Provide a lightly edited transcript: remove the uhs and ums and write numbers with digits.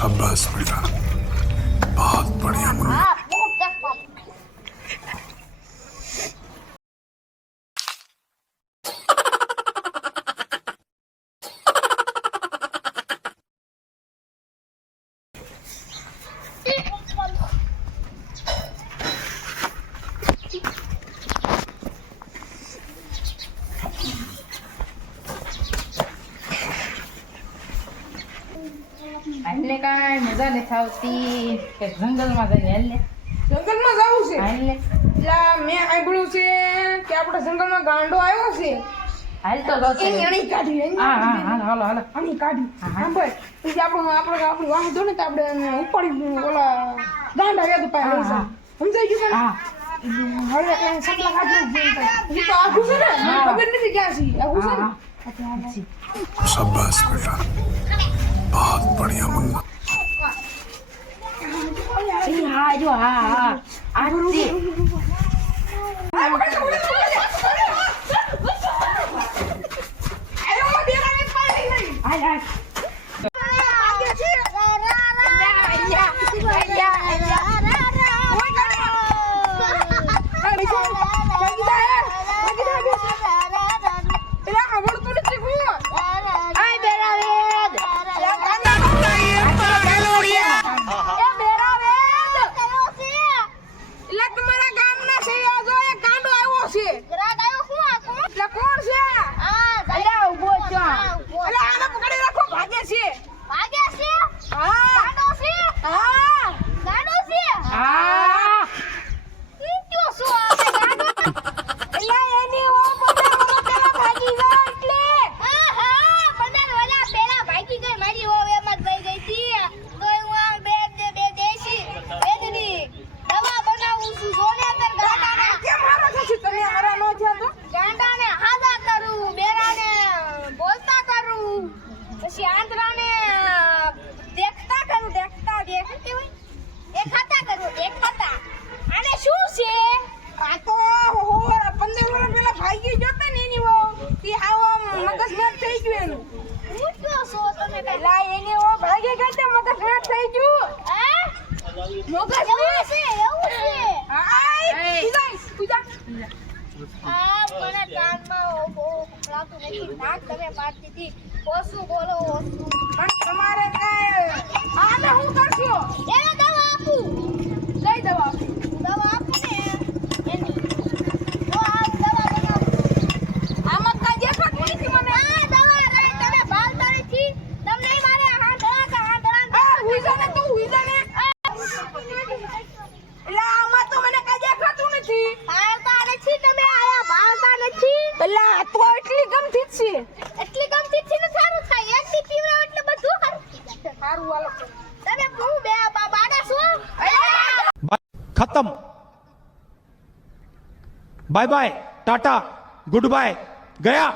शाबाश बेटा, बहुत बढ़िया मुन्ना। હાલને કાંઈ મજા નથી આવતી કે જંગલમાં જઈને હાલને જંગલમાં જવું છે હાલને એટલે મેં સાંભળ્યું છે કે આપણે જંગલમાં ગાંડો આવ્યો છે હાલ તો લો છે એની અણી કાઢી એની હા હા હા હાલો હાલો અણી કાઢી હા. હા ભાઈ પછી આપણું વાહ જો ને તો આપણે એને ઉપાડી ઓલા ગાંડા યાદ પાય લઈ હા, જાય સમજાઈ ગયું હા હવે એટલે સપના કાઢી એ તો આખું છે ને હા. ખબર નથી ક્યાં છે આખું છે હા ને હા शाबाश बेटा, बहुत बढ़िया मुन्ना। હા જો હા હા આરતી હાલ હાલ હા પછી આંધળાને દેખતા કરું દેખતા દેખાતા કરું દેખાતા આને શું છે આ તો 15 વર્ષ પેલા ભાગી ગયો તો ને એની વહુ તે આવા મગજ મેચ થઈ ગયું એનું હું કયો છો તમે પેલા એની વહુ ભાગી ગઈ તો મગજ મેચ થઈ ગયું મગજ મેચ એવું છે આય પૂજા આ મને કાનમાં સંભળાતું નથી નાક તમે પાડતી હતી ઓછું બોલો ઓછું પણ તમારે કાંઈ આને હું કરશો એને દવા આપું કઈ દવા દવા આપું ને એની તો આ દવા બનાવું આમાં કાંઈ દેખાતું નથી મને આ દવા રહી તમે ભાલતા નથી તમને મારે હાંડળા હુઈજાને તું હુઈજાને એટલે આમાં તો મને કાંઈ દેખાતું નથી ભાલતા નથી તમે આયા ભાલતા નથી એટલે આ તો એટલી ગમતી જ છે એટલી ગમતી થી ને સારું થાય એકથી પીવડાવ એટલે બધું સારું થઈ જાય સારું વાલો તમે હું બે બાડા છો खत्म bye bye tata goodbye गया।